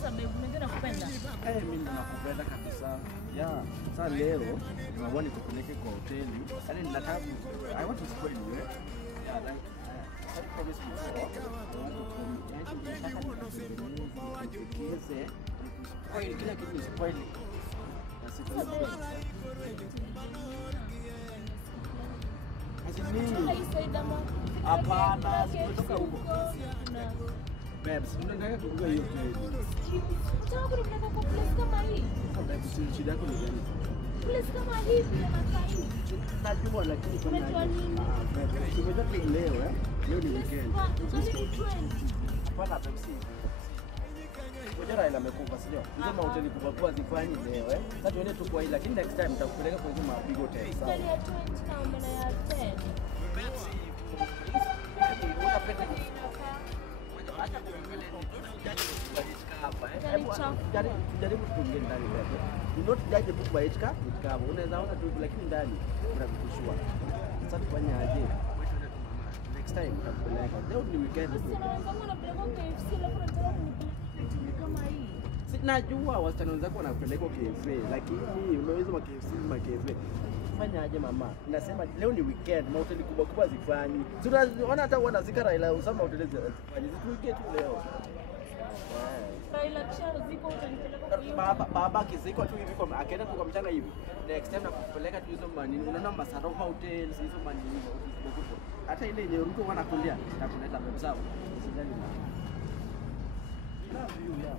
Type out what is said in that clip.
Sasa babe, mimi nakupenda. Mimi nakupenda kabisa. Yeah. Sasa leo naomba nikupeleke kwa hoteli. Yaani ninataka I want to spoil you. Yeah, like I promise you. Spoil kila kitu spoil. Hapana, kutoka huko. Babes, unataka kujua hiyo kweli. Unataka kunipeleka kwa place kama hii? Babes, shida yako ni gani? Place kama hivi na hivi. Najua lakini kama unajua nini? Babes, tumetoka leo leo ni weekend. Hapana Babes. Ujira ila amekufa sio? Hizo mahoteli kubwa kubwa zifanyi leo Sasa tuende tu kwa hii lakini next time nitakupeleka kwa hizo big hotels. Sawa. Ya 20 kama na ya 10. Jaribu kuingia ndani bado. Do not judge the book by its cover. Unaweza ona tu lakini ndani kuna kukushua. Sasa tufanye aje? Next time nitakupeleka. Leo ni weekend tu. Najua wasichana wenzako wanapelekwa KFC lakini unaweza ma KFC ma KFC. Fanya aje mama? Nasema leo ni weekend, mahoteli kubwa kubwa zifanyi. Unaona hata wanazika Raila usama hoteli zifanyi. Zituike tu leo. Raila kisha ziko utanipeleka kwa baba kiziko tu hivi kwa akaenda tu kwa mchanga hivi. Next time nakupeleka tu hizo manini. Unaona Masarofa hotels hizo manini kubwa. Hata ile yenye Ruto wanakulia nakuleta mbele zao. Usijali na. Love you yeah.